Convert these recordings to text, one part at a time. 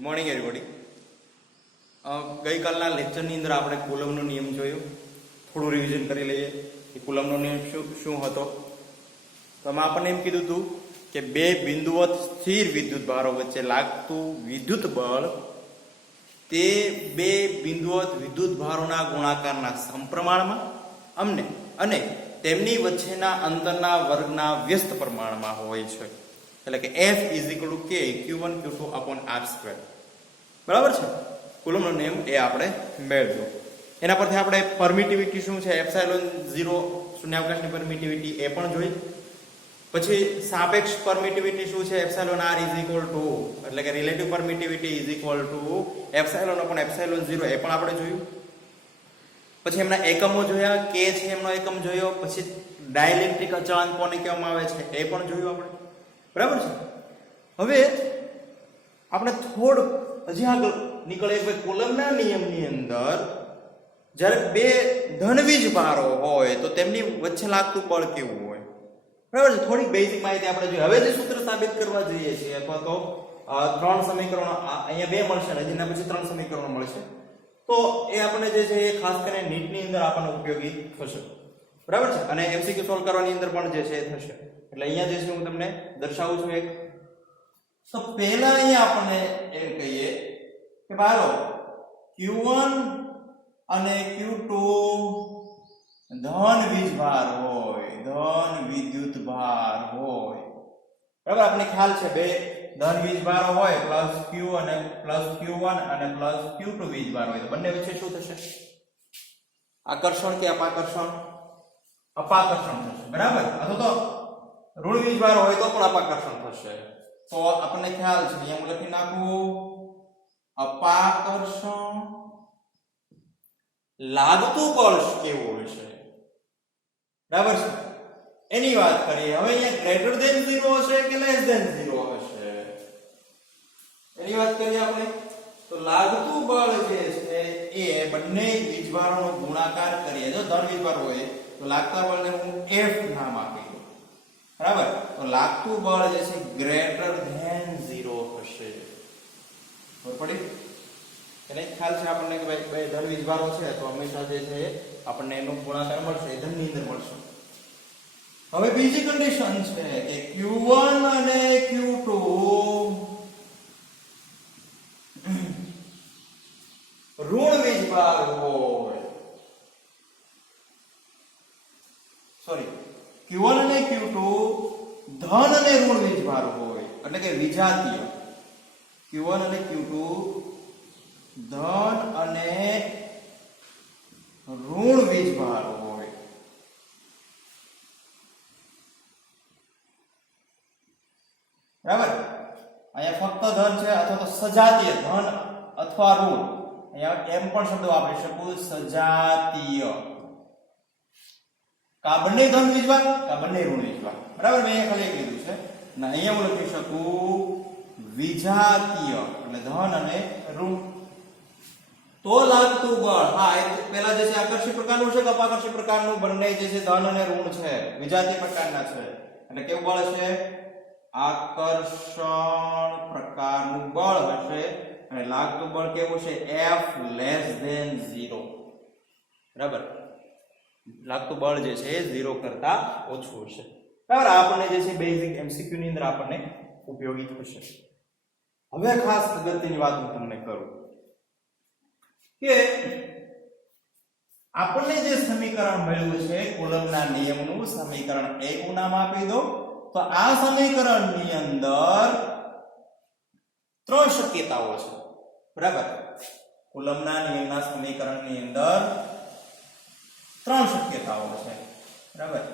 Good morning everybody. ગઈકાલના લેક્ચરની અંદર આપણે કુલમનો નિયમ જોયો. થોડું રિવિઝન કરી લઈએ કે કુલમનો નિયમ શું હતો. તો આમાં આપણને એમ કીધું હતું કે બે બિંદુવત સ્થિર વિદ્યુત ભારો વચ્ચે લાગતું વિદ્યુત બળ તે બે બિંદુવત વિદ્યુત ભારોના ગુણાકારના સમપ્રમાણમાં અને તેમની વચ્ચેના અંતરના વર્ગના વ્યસ્ત પ્રમાણમાં હોય છે. એટલે કે F = K Q1 Q2 R². બરાબર છે. કુલમનો નિયમ એ આપણે મેળવ્યો. એના પરથી આપણે પરમિટિવિટી શું છે, એપ્સિલોન 0 શૂન્યાવકાશની પરમિટિવિટી એ પણ જોઈ. પછી સાપેક્ષ પરમિટિવિટી શું છે, એપ્સિલોન R = એટલે કે રિલેટિવ પરમિટિવિટી એપ્સિલોન / એપ્સિલોન 0 એ પણ આપણે જોયું. પછી એમના એકમો જોયા, K છે એમનો એકમ જોયો. પછી ડાઇલેક્ટ્રિક અચળાંક કોને કહેવામાં આવે છે એ પણ જોયું આપણે. બરાબર છે. હવે આપણે થોડું હજી આગળ નીકળીએ કે કુલમના નિયમની અંદર જ્યારે બે ધનવીજ ભારો હોય તો તેમની વચ્ચે લાગતું બળ કેવું હોય. બરાબર છે. થોડી બેઝિક માહિતી આપણે જોઈએ. હવે જે સૂત્ર સાબિત કરવા જઈએ છીએ અથવા તો ત્રણ સમીકરણો અહીંયા બે મળશે અને એના પછી ત્રણ સમીકરણો મળશે, તો એ આપણને જે છે એ ખાસ કરીને નીટની અંદર આપણને ઉપયોગી થશે. બરાબર છે. અને એમસીક્યુ સોલ્વ કરવાની અંદર પણ જે છે એ થશે. એટલે અહીંયા જે છે હું તમને દર્શાવું છું એક. તો પહેલા અહીંયા આપણને એમ કહીએ કે બારો Q1 અને Q2 ધન વીજભાર હોય, ધન વિદ્યુત ભાર હોય. બરાબર, આપણને ખ્યાલ છે બે ધન વીજભારો હોય પ્લસ Q અને પ્લસ Q1 અને પ્લસ Q2 વીજભાર હોય તો બંને વચ્ચે શું થશે? આકર્ષણ કે અપાકર્ષણ? અપાકર્ષણ થશે. બરાબર. અથવા તો ઋણ વીજભાર હોય તો પણ અપાકર્ષણ થશે. તો આપણને ખ્યાલ છે, અહીંયા હું લખી નાખું અપાકર્ષણ. લાગતું બળ કેવું હશે? બરાબર છે. એની વાત કરીએ. હવે અહીંયા ગ્રેટર ધેન 0 હશે કે લેસ ધેન 0 હશે એની વાત કરીએ આપણે. તો લાગતું બળ જે છે એ બંને વીજભારોનો ગુણાકાર કરીએ. જો ધન વીજભાર હોય તો લાગતા બળને હું F નામ આપી દઉં. બરાબર. તો લાગતું બળ જે છે ગ્રેટર ધેન 0 હશે. બરાબર પડી? એને ખ્યાલ છે આપણને કે ભાઈ બે ધન વીજભારો છે તો હંમેશા જે છે આપણને એનો ગુણાકાર મળશે, ધનની અંદર મળશે. હવે બીજી કન્ડિશન છે કે Q1 અને Q2 ઋણ વીજભાર હોય. સોરી, Q1 અને Q2 ધન અને ઋણ વીજભાર હોય. એટલે કે વિજાતીય. Q1 અને Q2 ધન અને ઋણ વીજભાર હોય. બરાબર. અહીંયા ફક્ત ધન છે અથવા તો સજાતીય ધન અથવા ઋણ. અહીંયા એમ પણ શબ્દ વાપરી શકું, સજાતીય. કા બંને ધન વીજભાર કા બંને ઋણ વીજભાર. બરાબર. મેં અહીંયા ખાલી એક લીધું છે ને અહીંયા હું લખી શકું વિજાતીય એટલે ધન અને ઋણ. તો લાગતું બળ, હા, એ પહેલા જે છે આકર્ષી પ્રકારનું છે કે અપાકર્ષી પ્રકારનું? બંને જે છે ધન અને ઋણ છે, વિજાતીય પ્રકારના છે. એટલે કેવું બળ છે? આકર્ષણ પ્રકારનું બળ હશે. અને લાગતું બળ કેવું છે? F < 0. બરાબર. લાગતું બળ જે છે એ 0 કરતા ઓછું હશે. બરાબર. આપણને જે છે બેઝિક MCQ ની અંદર આપણને ઉપયોગી થશે. હવે ખાસ અગત્યની વાત હું તમને કરું કે આપણને જે સમીકરણ મળ્યું છે કુલમના નિયમનું સમીકરણ 1 નું નામ આપી દો. તો આ સમીકરણની અંદર ત્રણ શક્યતાઓ છે. બરાબર. કુલમના નિયમના સમીકરણની અંદર ત્રણ શક્યતાઓ છે. બરાબર.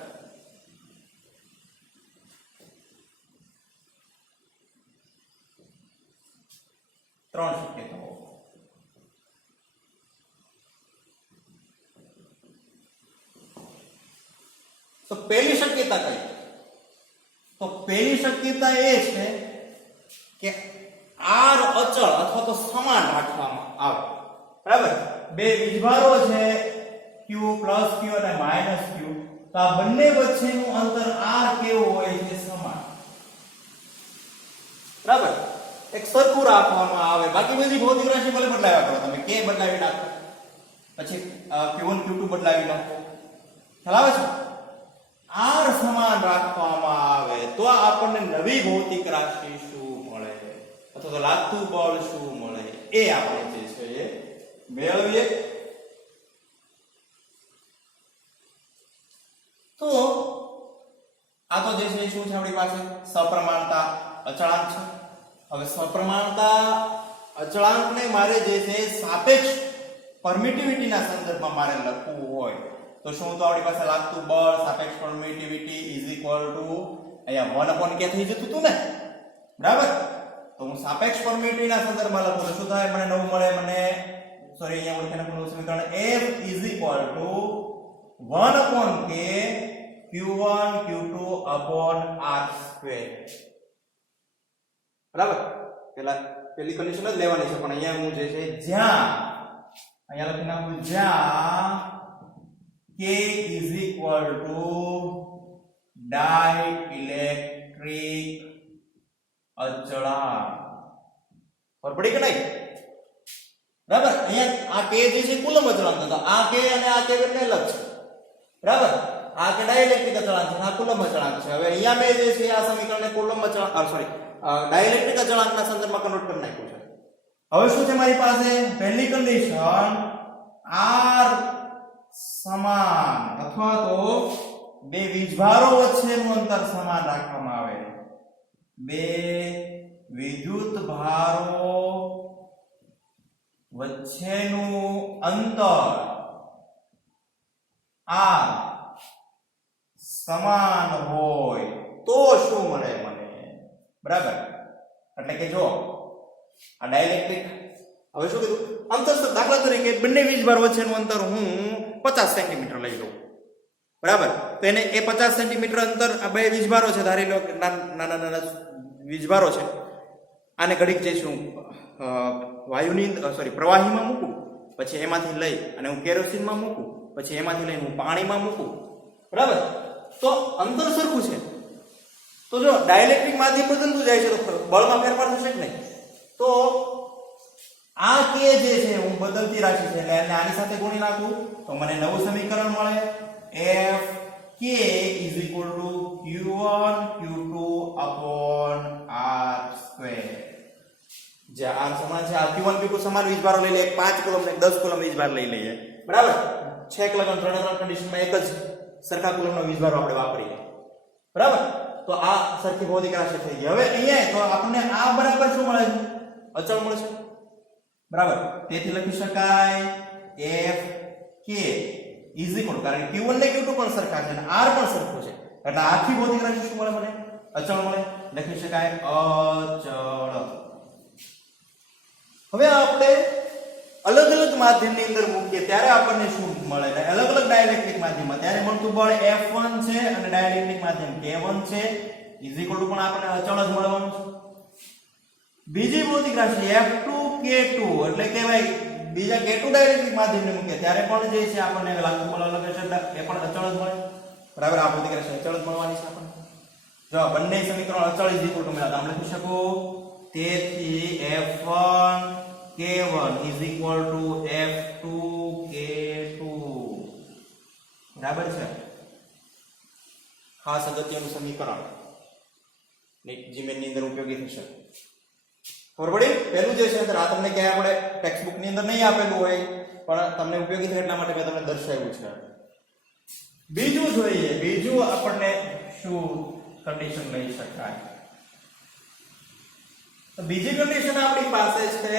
ત્રણ શક્યતાઓ. તો પહેલી શક્યતા કઈ? તો પહેલી શક્યતા એ છે કે R અચળ અથવા તો સમાન રાખવામાં આવે. બરાબર. બે વીજભારો છે Q + Q અને -Q. તો આ બંને વચ્ચેનું અંતર R કેવું હોય છે? સમાન. બરાબર. એક સરખું રાખવામાં આવે. બાકી બધી ભૌતિક રાશિ ભલે બદલાવ્યા કરો તમે, કે બદલાવી નાખો, પછી Q1 Q2 બદલાવી નાખો, ખ્યાલ આવે છે? R સમાન રાખવામાં આવે તો આપણને નવી ભૌતિક રાશિ શું મળે અથવા તો લાગતું બળ શું મળે એ આપણે જે છે એ મેળવીએ. તો આ તો જે છે એ શું છે આપણી પાસે સપ્રમાણતા અચળાંક છે. હવે સપ્રમાણતા અચળાંકને મારે જે છે સાપેક્ષ પરમિટિવિટીના સંદર્ભમાં મારે લખવું હોય તો શું તો આપણી પાસે લાગતું બળ સાપેક્ષ પરમિટિવિટી ઇઝ ઇક્વલ ટુ અહીંયા 1 k થઈ જતું હતું ને, બરાબર? તો હું સાપેક્ષ પરમિટિવિટીના સંદર્ભમાં લખું તો શું થાય? મને નવું મળે, મને સોરી અહીંયા ઓળખી નાખવાનું સમીકરણ F is equal two 1 k Q1 Q2 upon R square. બરાબર? પેલી કન્ડિશન જ લેવાની છે, પણ અહીંયા હું જે છે જ્યાં અહીંયા લખી નાખું જ્યાં k is equal to dielectric અચળાંક. ખબર પડી કે નહીં? બરાબર? અહીંયા આ k જે છે કુલમ અચળાંક હતો, આ k અને આ k બંને અલગ છે, બરાબર? આ કે ડાઇલેક્ટ્રિક અચળાંક છે, આ કુલમ અચળાંક છે. હવે અહીંયા મેં જે છે આ સમીકરણને કુલમ અચળાંક સોરી ડાઇલેક્ટ્રિક અચળાંકના સંદર્ભમાં કન્વર્ટ કરી નાખ્યું છે. હવે શું છે મારી પાસે? પહેલી કન્ડિશન R સમાન અથવા તો બે વીજભારો વચ્ચેનું અંતર સમાન રાખવામાં આવે. બે વિદ્યુત ભારો વચ્ચેનું અંતર આ સમાન હોય તો શું મળે મને? બરાબર? એટલે કે જો આ ડાઇલેક્ટ્રિક હવે શું કીધું? અંતર દાખલા તરીકે બંને વીજભાર વચ્ચેનું અંતર હું 50 સેન્ટીમીટર લઈ લઉં, બરાબર? તો એને એ 50 સેન્ટીમીટર અંતર આ બે વીજભારો છે, ધારી લો નાના નાના વીજભારો છે. આને ઘડીક જઈશું વાયુની સોરી પ્રવાહીમાં મૂકું, પછી એમાંથી લઈ અને હું કેરોસીનમાં મૂકું, પછી એમાંથી લઈને હું પાણીમાં મૂકું, બરાબર? તો અંતર સરખું છે. તો જો ડાઇલેક્ટ્રિક માધ્યમ બદલતું જાય છે તો બળમાં ફેરફાર થશે કે નહીં? તો આ k જે છે હું બદલતી રાશિ છે એટલે આની સાથે ગુણી નાખું તો મને નવું સમીકરણ મળે F k is equal to Q1 Q2 upon R square. જે R સમાન છે, આ Q1 Q2 સમાન વીજભારો લઈ લે, 5 કુલમ ને 10 કુલમ વીજભાર લઈ લઈએ, બરાબર? છેક લગન ત્રણ કન્ડિશનમાં એક જ સરખા કુલમનો વીજભારો આપણે વાપરીએ, બરાબર? તો આ સરખી ભૌતિક રાશિ થઈ ગઈ. હવે અહીંયા તો આપણને આ બરાબર શું મળે છે? અચળ મળે છે, બરાબર? તેથી લખી શકાય F k is equal કારણ કે Q1 ને Q2 પણ સરખા છે અને R પણ સરખું છે એટલે આખી ભૌતિક રાશિ શું મળે મને? અચળ મળે. લખી શકાય અચળ. હવે આપણે અલગ અલગ માધ્યમની અંદર મૂકીએ ત્યારે આપણને શું મળે? અલગ અલગ ડાઇલેક્ટ્રિક માધ્યમમાં ત્યારે મળતું બળ F1 છે અને ડાઇલેક્ટ્રિક માધ્યમ K1 છે ઇઝ ઇક્વલ ટુ પણ આપણને અચળ જ મળવાનું છે. બીજી ભૌતિક રાશિ F2 K2 એટલે કે ભાઈ બીજા K2 ડાઇલેક્ટ્રિક માધ્યમને મૂકીએ ત્યારે પણ જે છે આપણને લાગતું બળ અલગ હશે એ પણ અચળ જ મળે, બરાબર? આ ભૌતિક રાશિ અચળ જ મળવાની છે આપણને. જો બંને સમીકરણ અચળ ઇઝ ઇક્વલ ટુ મેળવતા આપણે લખી શકો તેથી F1 K1 is equal to F2 K2, બરાબર છે? ખાસ અગત્યનું સમીકરણ જીમેનની અંદર ઉપયોગી થશે. ખબર પડી? પહેલું જે છે આ તમને ક્યાંય આપણે ટેક્સ્ટ બુક ની અંદર નહીં આપેલું હોય પણ તમને ઉપયોગી થાય એટલા માટે મેં તમને દર્શાવ્યું છે. બીજું જોઈએ, બીજું આપણને શું કન્ડિશન લઈ શકાય? તો બીજી કન્ડિશન આપણી પાસે છે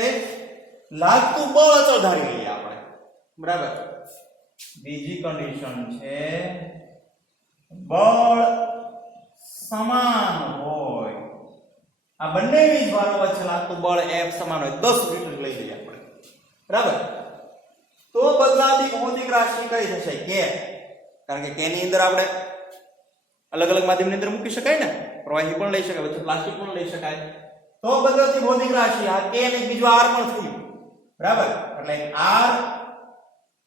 લાગતું બળ અચળ ધારી લઈએ આપણે, બરાબર? બીજી કન્ડિશન છે બળ સમાન હોય. આ બંને વીજભારો વચ્ચે લાગતું બળ F સમાન હોય 10 ન્યૂટન લઈ લઈએ આપણે, બરાબર? તો બદલાતી ભૌતિક રાશિ કઈ થશે? k. કારણ કે k ની અંદર આપણે અલગ અલગ માધ્યમની અંદર મૂકી શકાય ને, પ્રવાહી પણ લઈ શકાય, વચ્ચે પ્લાસ્ટિક પણ લઈ શકાય. તો બદલાતી ભૌતિક રાશિ આ k ને બીજું r પણ થયું, બરાબર? એટલે r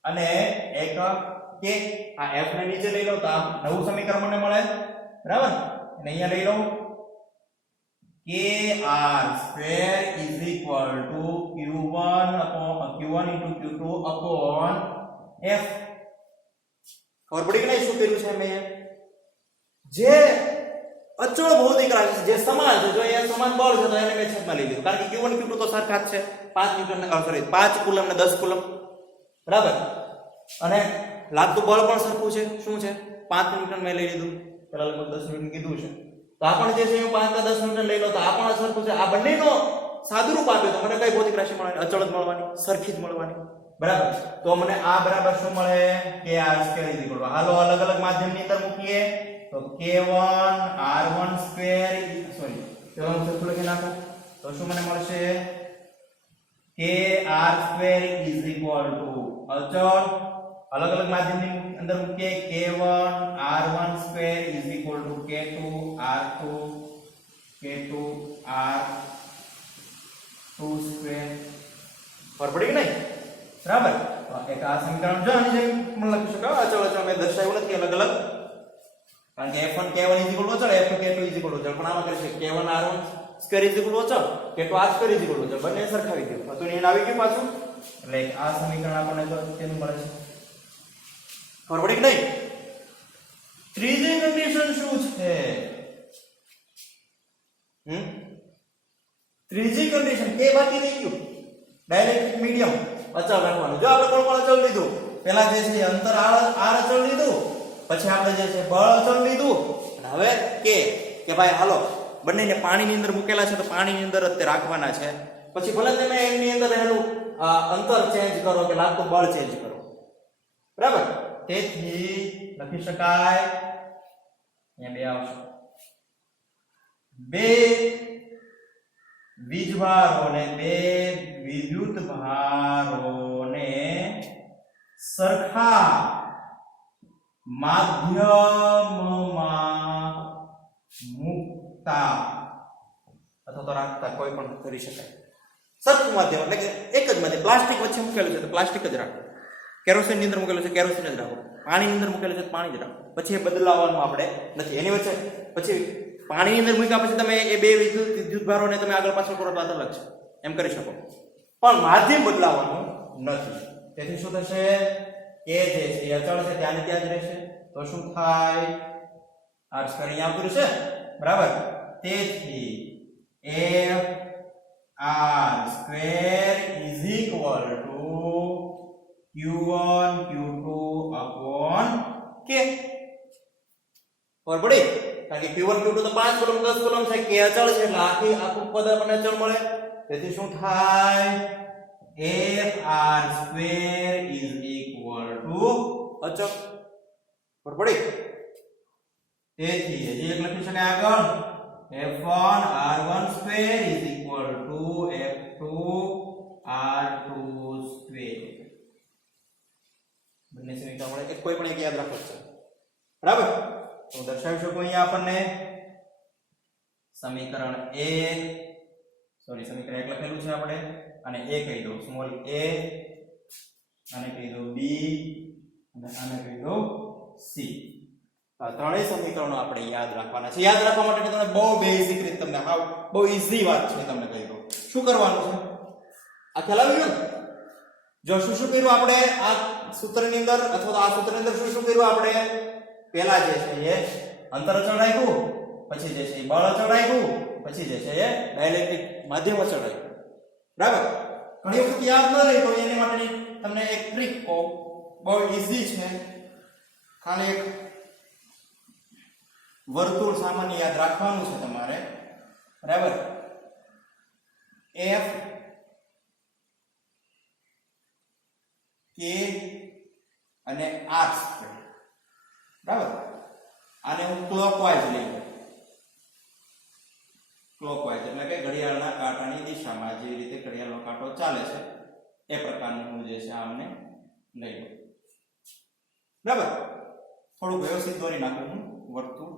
અને એક k. આ f ને નીચે લઈ લો તો આ નવું સમીકરણ મને મળે, બરાબર? અને અહીંયા લઈ લો k kr square is equal to q1 into q2 upon f. ખબર પડી કે નહીં શું કર્યું છે મેં? જે અચળ ભૌતિક રાશિ છે, જે સમાન છે, જો એ સમાન બળ છે તો એને મેં છેદમાં લઈ લીધું, કારણ કે q1 q2 તો સરખા જ છે, 5 ન્યૂટન સોરી 5 કુલમ ને 10 કુલમ, બરાબર. અને લાગતું બળ પણ સરખું છે, શું છે? 5 ન્યૂટન મેં લઈ લીધું, પેલા લગભગ 10 ન્યૂટન કીધું છે, તો આ પણ જે છે હું 5 કે 10 ન્યૂટન લઈ લો તો આ પણ સરખું છે. આ બંનેનો સાદુરૂપ આપ્યો તો મને કઈ ભૌતિક રાશિ મળવાની? અચળ જ મળવાની, સરખી જ મળવાની, બરાબર. તો મને આ બરાબર શું મળે? kr square is equal to, હાલો અલગ અલગ માધ્યમની અંદર મૂકીએ તો k1 r1 સ્ક્વેર સોરી ચલો હું સરખું લખી નાખું તો શું મને મળશે? kr square is equal two અચળ અલગ અલગ માધ્યમની અંદર મૂકીએ k1 r1 square is equal two k2 r2 r2 square. ખબર પડી કે નહીં? બરાબર. તો એક આ સમીકરણ જો આની જેમ પણ લખી શકાય. અચળ અચળ મેં દર્શાવ્યું નથી અલગ અલગ, કારણ કે f1 k1 is equal two અચળ, f2 k2 is equal two અચળ, પણ આમાં કરી છે k1 r1 square is equal two અચળ, k2 r square is equal two અચળ, બંને સરખાવી દીધું તો એને આવી ગયું પાછું, એટલે આ સમીકરણ આપણને તો કેનું મળે છે? ખબર પડી કે નહીં? ત્રીજી કન્ડિશન શું છે? ત્રીજી કન્ડિશન કે બાકી રહી ગયું, ડાયલેક્ટ્રિક મીડિયમ અચળ રાખવાનું. જો આપણે કોણ કોણ અચળ લીધું? પહેલા જે છે અંતર r અચળ લીધું, પછી આપણે જે છે બળ અચળ લીધું, અને હવે કે ભાઈ હાલો બંનેને પાણીની અંદર મૂકેલા છે તો પાણીની અંદર જ તે રાખવાના છે. પછી ભલે તમે એની અંદર રહેલું અંતર ચેન્જ કરો કે લાગતું બળ ચેન્જ કરો, બરાબર. તેથી લખી શકાય અહીંયા બે આવશે, બે વીજભારોને બે વિદ્યુત ભારોને સરખા માધ્યમમાં મૂકતા અથવા તો રાખતા કોઈ પણ કરી શકાય. સરખું માધ્યમ એટલે કે એક જ માધ્યમ, પ્લાસ્ટિક વચ્ચે મૂકેલું છે તો પ્લાસ્ટિક જ રાખો, કેરોસીન ની અંદર મૂકેલું છે કેરોસીન જ રાખો, પાણીની અંદર મૂકેલું છે તો પાણી જ રાખો, પછી એ બદલાવવાનું આપણે નથી. એની વચ્ચે પછી પાણીની અંદર મૂક્યા પછી તમે એ બે વિદ્યુત ભારોને તમે આગળ પાછળ કરો તો આ અલગ છે, એમ કરી શકો, પણ માધ્યમ બદલાવવાનું નથી. તેથી શું થશે? કે જે છે એ અચળ છે ત્યાં ને ત્યાં જ રહેશે, તો શું થાય? r સ્ક્વેર અહીંયા આવતું રહેશે, બરાબર. તેથી f r square is equal two q1 q2 upon k. ખબર પડી? કારણ કે q1 q2 તો 5 કુલમ 10 કુલમ છે, k અચળ છે એટલે આખું પદ આપણને અચળ મળે. તેથી શું થાય? f r square is equal two અચળ. ખબર પડી? તેથી હજી એક લખી શકાય આગળ, f1 r1 square is equal two f2 r2 square. બંને સમીકરણ મળે, એક કોઈ પણ એક યાદ રાખો છે, બરાબર. તો દર્શાવી શકું અહીંયા આપણને સમીકરણ 1 સોરી સમીકરણ 1 લખેલું છે આપણે, અને a કહી દો સ્મોલ a, આને કહી દો b, અને આને કહી દો c. આ ત્રણેય સમીકરણો આપણે યાદ રાખવાના છે. યાદ રાખવા માટે તમને બહુ બેઝિક રીત, તમને હાવ બહુ ઈઝી વાત છે, તમને કહી દઉં શું કરવાનું છે. આ ખ્યાલ આવી ગયો? જો શું શું કર્યું આપણે આ સૂત્રની અંદર, અથવા તો આ સૂત્રની અંદર શું શું કર્યું આપણે? પહેલા જે છે એ અંતર અચળ રાખ્યું, પછી જે છે એ બળ અચળ રાખ્યું, પછી જે છે એ ડાઇલેક્ટ્રિક માધ્યમ અચળ રાખ્યું, બરાબર. ઘણી વખત યાદ ન રહે તો એની માટેની તમને એક ટ્રીક કહું, બહુ ઈઝી છે. ખાલી એક વર્તુળ સામાન્ય યાદ રાખવાનું છે તમારે, બરાબર. f k અને r સ્ક્વેર, બરાબર. આને હું ક્લોકવાઇઝ લઈ લઉં, ક્લોકવાઇઝ એટલે કે ઘડિયાળના કાંટાની દિશામાં જે રીતે ઘડિયાળનો કાંટો ચાલે છે એ પ્રકારનું હું જે છે આમને લઈ લઉં, બરાબર. થોડું વ્યવસ્થિત દોરી નાખું હું વર્તુળ.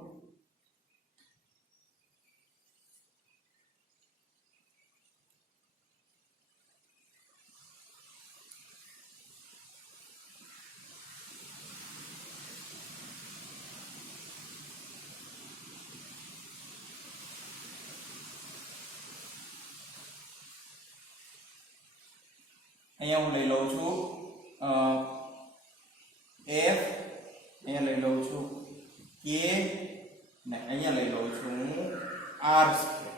અહીંયા હું લઈ લઉં છું f, અહીંયા લઈ લઉં છું k ને અહીંયા લઈ લઉં છું હું r સ્ક્વેર.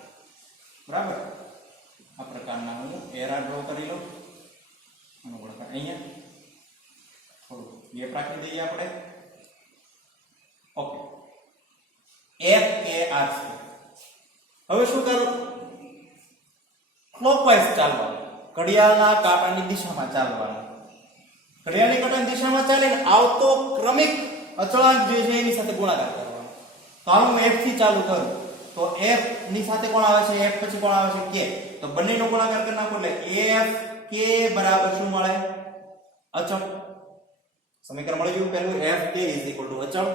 બરાબર, આ પ્રકારના હું એરા ડ્રો કરી લઉં. અહીંયા થોડું ગેપ રાખી દઈએ આપણે. Okay, f k r square. હવે શું કરું? ક્લોકવાઇઝ ચાલવાનું, ઘડિયાળના કાંટાની દિશામાં ચાલવાનું. ઘડિયાળની કાંટાની દિશામાં ચાલીને આવતો ક્રમિક અચળાંક જે છે એની સાથે ગુણાકાર કરવાનો. તો હાલ હું f થી ચાલુ કરું તો f ની સાથે કોણ આવે છે? f પછી કોણ આવે છે? k. તો બંનેનો ગુણાકાર કરી નાખો એટલે f k બરાબર શું મળે? અચળ. સમીકરણ મળી ગયું પહેલું, f k અચળ.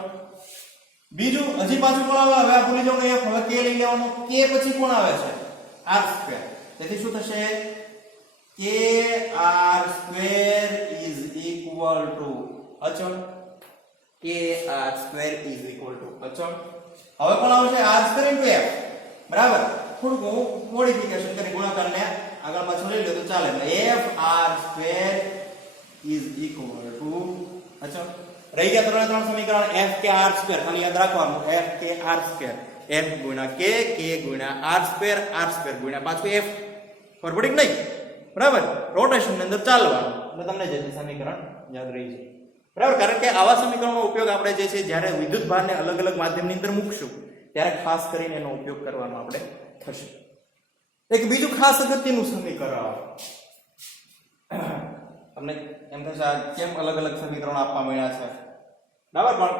બીજું હજી પાછું કોણ આવે? હવે આ ભૂલી જાવ કે f, હવે k લઈ લેવાનો. k પછી કોણ આવે છે? r square. તેથી શું થશે? k r square is equal two અચળ. k r square is equal two અચળ. હવે કોણ આવશે? r square into f. બરાબર, થોડુંક હું મોડિફિકેશન કરી ગુણાકારને આગળ પાછળ લઈ લે તો ચાલે. એટલે f r square is equal two અચળ. રહી ગયા ત્રણ સમીકરણ, f k r સ્ક્વેર. ખાલી યાદ રાખવાનું, f k r square, f ગુણ્યા k, k ગુણ્યા r સ્ક્વેર ગુણ્યા પાછું f. ખબર પડી કે નહીં? બરાબર, રોટેશન ની અંદર ચાલવાનું એટલે તમને જે સમીકરણ યાદ રહી છે. બરાબર, કારણ કે આવા સમીકરણનો ઉપયોગ આપણે જે છે જ્યારે વિદ્યુત ભારને અલગ અલગ માધ્યમની અંદર મૂકશું ત્યારે ખાસ કરીને એનો ઉપયોગ કરવાનો આપણે થશે. એક બીજું ખાસ અગત્યનું સમીકરણ તમને એમ થશે આ કેમ અલગ અલગ સમીકરણો આપવા મળ્યા છે. બરાબર, પણ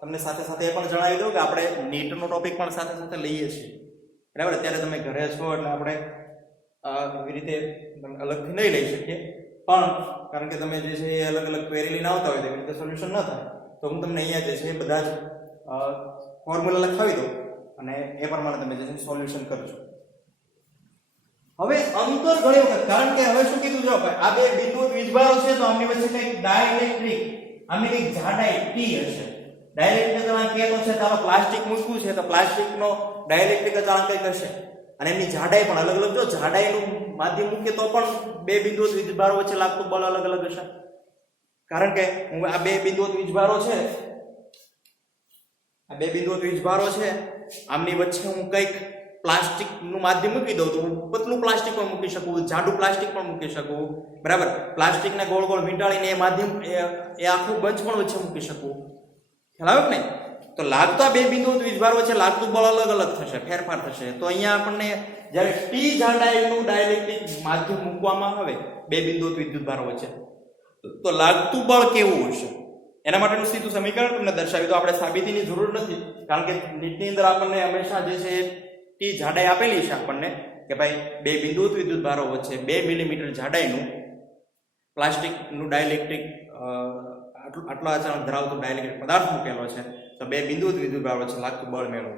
તમને સાથે સાથે એ પણ જણાવી દઉં કે આપણે નીટનો ટોપિક પણ સાથે સાથે લઈએ છીએ. બરાબર, અત્યારે તમે ઘરે છો એટલે આપણે એવી રીતે અલગથી નહીં લઈ શકીએ, પણ કારણ કે તમે જે છે એ અલગ અલગ ક્વેરી લઈને આવતા હોય તો એવી રીતે સોલ્યુશન ન થાય, તો હું તમને અહીંયા જે છે એ બધા જ ફોર્મ્યુલા લખાવી દઉં અને એ પ્રમાણે તમે જે છે સોલ્યુશન કરજો. હવે અંતર ઘણી વખત, કારણ કે હવે શું કીધું જો આ બે બિંદુ વીજભારો છે તો આમની વચ્ચે કંઈક ડાઇલેક્ટ્રિક, આમની કંઈક જાડાઈ t હશે. ડાઇલેક્ટ્રિક અચળાંક k તો છે, તો પ્લાસ્ટિક મૂકવું છે તો પ્લાસ્ટિકનો ડાઇલેક્ટ્રિક અચળાંક કંઈક હશે અને એમની જાડાઈ પણ અલગ અલગ. જો જાડાઈનું માધ્યમ મૂકીએ તો પણ બે બિંદુ વીજભારો વચ્ચે લાગતું બળ અલગ અલગ હશે. કારણ કે હું આ બે બિંદુ વીજભારો છે, આ બે બિંદુ વીજભારો છે, આમની વચ્ચે હું કંઈક પ્લાસ્ટિક નું માધ્યમ મૂકી દઉં તો હું પતલું પ્લાસ્ટિક પણ મૂકી શકું, જાડું પ્લાસ્ટિક પણ મૂકી શકું. બરાબર, પ્લાસ્ટિકને ગોળ ગોળ વીંટાળીને એ માધ્યમ એ આખું બંચ પણ વચ્ચે મૂકી શકું. ખ્યાલ આવે કે નહીં? તો લાગતા બે બિંદુ વીજભાર વચ્ચે લાગતું બળ અલગ અલગ થશે, ફેરફાર થશે. તો અહીંયા આપણને જ્યારે t જાડાઈનું ડાઇલેક્ટ્રિક માધ્યમ મૂકવામાં આવે બે બિંદુ વિદ્યુતભારો વચ્ચે તો લાગતું બળ કેવું હશે એના માટેનું સીધું સમીકરણ તમને દર્શાવી દો. આપણે સાબિતીની જરૂર નથી, કારણ કે નીટની અંદર આપણને હંમેશા જે છે t જાડાઈ આપેલી છે આપણને કે ભાઈ બે બિંદુ વિદ્યુતભારો વચ્ચે 2 મિલીમીટર જાડાઈનું પ્લાસ્ટિકનું ડાઇલેક્ટ્રિક આટલો અચળાંક ધરાવતો ડાઇલેક્ટ્રિક પદાર્થ મૂકેલો છે તો બે બિંદુ વિદ્યુતભાર વચ્ચે લાગતું બળ મેળવો.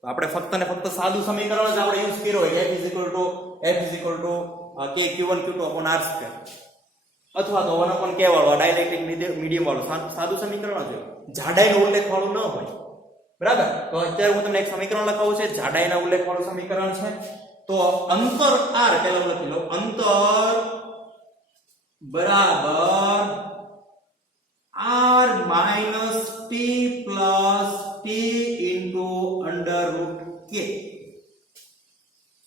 તો આપણે ફક્ત ને ફક્ત સાદું સમીકરણ જ આપણે યુઝ કર્યો હોય, F k q1 q2 upon r square અથવા તો 1 upon k વાળો ડાઇલેક્ટ્રિક મીડિયમ વાળું સાદું સમીકરણ જ હોય, જાડાઈનો ઉલ્લેખ વાળું ન હોય. બરાબર, તો અત્યારે હું તમને એક સમીકરણ લખાવું છે, જાડાઈના ઉલ્લેખ વાળું સમીકરણ છે. તો અંતર r પહેલા લખી લો, અંતર બરાબર r minus t plus t into under root k.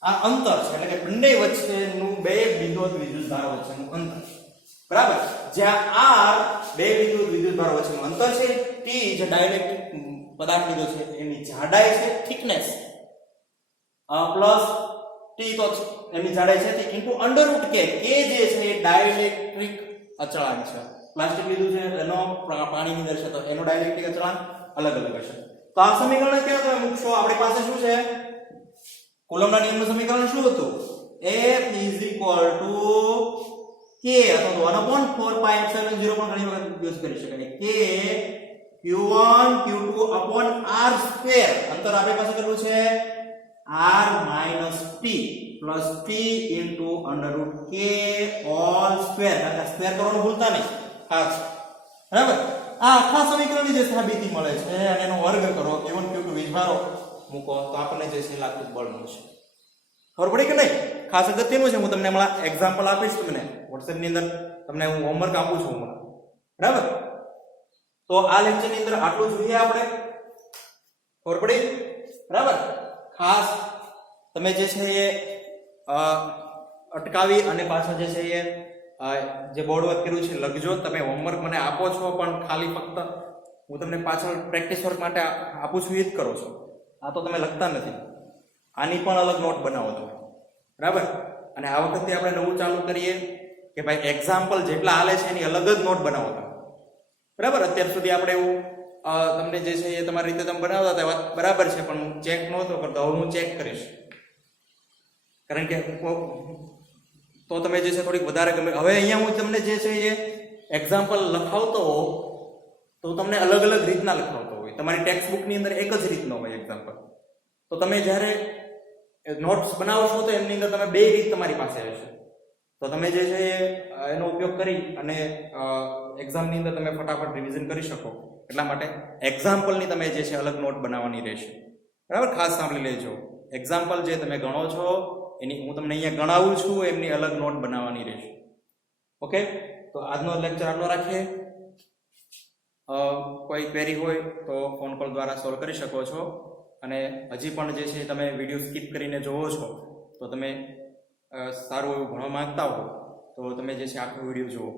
આ અંતર છે એટલે કે બંને વચ્ચેનું બે બિંદુઓ વિદ્યુતભારો વચ્ચેનું અંતર. બરાબર, જ્યાં r બે બિંદુ વિદ્યુતભારો વચ્ચેનું અંતર છે, t જે ડાઇલેક્ટ્રિક પદાર્થ લીધો છે એની જાડાઈ છે, થિકનેસ, પ્લસ t તો એની જાડાઈ છે into under route k. k જે છે એ ડાઇલેક્ટ્રિક અચળાંક છે. પ્લાસ્ટિક લીધું છે એનો પાણીની અંદર છે તો એનો ડાઇલેક્ટ્રિક અચળાંક અલગ અલગ હશે. તો આ સમીકરણ ક્યાં તમે મૂકશો? આપણી પાસે શું છે? કુલમ્બના નિયમનું સમીકરણ શું હતું? F is equal to k અથવા તો 1/4 pi epsilon 0 પણ ઘણી વખત યુઝ કરી શકાય. k q1 q2 upon r square. અંતર આપણી પાસે કેટલું છે? r minus t plus t into under root k all square. આ સ્ક્વેર કરવાનું ભૂલતા નહીં. ખાસ બરાબર, આ આખા સમીકરણની જે સાબિતી મળે છે અને એનો વર્ગ કરો, q1 q2 વીજભારો મૂકો તો આપણને જે છે લાગતું બળ મળશે. ખબર પડી કે નહીં? ખાસ અગત્યનું છે. હું તમને હમણાં એક્ઝામ્પલ આપીશ. તમને WhatsApp ની અંદર તમને હું હોમવર્ક આપું છું હમણાં, બરાબર? તો આ લેક્ચર ની અંદર આટલું જોઈએ આપણે. ખબર પડી? બરાબર. ખાસ તમે જે છે એ અટકાવી અને પાછા જે છે એ જે બોર્ડ વર્ક કર્યું છે લખજો. તમે હોમવર્ક મને આપો છો પણ ખાલી ફક્ત હું તમને પાછળ પ્રેક્ટિસ વર્ક માટે આપું છું એ જ કરો છો. આ તો તમે લખતા નથી. આની પણ અલગ નોટ બનાવો છો, બરાબર? અને આ વખતે આપણે નવું ચાલુ કરીએ કે ભાઈ એક્ઝામ્પલ જેટલા હાલે છે એની અલગ જ નોટ બનાવો તમે, બરાબર? અત્યાર સુધી આપણે એવું તમને જે છે એ તમારી રીતે તમે બનાવતા હતા વાત બરાબર છે, પણ હું ચેક નહોતો કરતો. હવે હું ચેક કરીશ, કારણ કે તો તમે જે છે થોડીક વધારે ગમે. હવે અહીંયા હું તમને જે છે એ એક્ઝામ્પલ લખાવતો હોઉં તો તમને અલગ અલગ રીતના લખાવતો હોય. તમારી ટેક્સ્ટ બુકની અંદર એક જ રીતનો હોય એક્ઝામ્પલ. તો તમે જ્યારે નોટ્સ બનાવશો તો એમની અંદર તમે બે રીત તમારી પાસે હશે. તો તમે જે છે એનો ઉપયોગ કરી અને એક્ઝામની અંદર તમે ફટાફટ રિવિઝન કરી શકો. એટલા માટે એક્ઝામ્પલની તમે જે છે અલગ નોટ બનાવવાની રહેશે, બરાબર? ખાસ સાંભળી લેજો. એક્ઝામ્પલ જે તમે ગણો છો એની હું તમને અહીંયા ગણાવું છું એમની અલગ નોટ બનાવવાની રહેશે. ઓકે, તો આજનો લેક્ચર આટલો રાખીએ. કોઈ ક્વેરી હોય તો ફોન કોલ દ્વારા સોલ્વ કરી શકો છો. અને હજી પણ જે છે તમે વિડીયો સ્કીપ કરીને જોવો છો તો તમે સારું એવું ભણવા માંગતા હો તો તમે જે છે આખો વિડીયો જુઓ.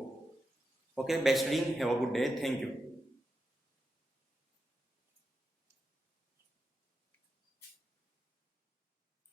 Okay, best reading. Have a good day. Thank you.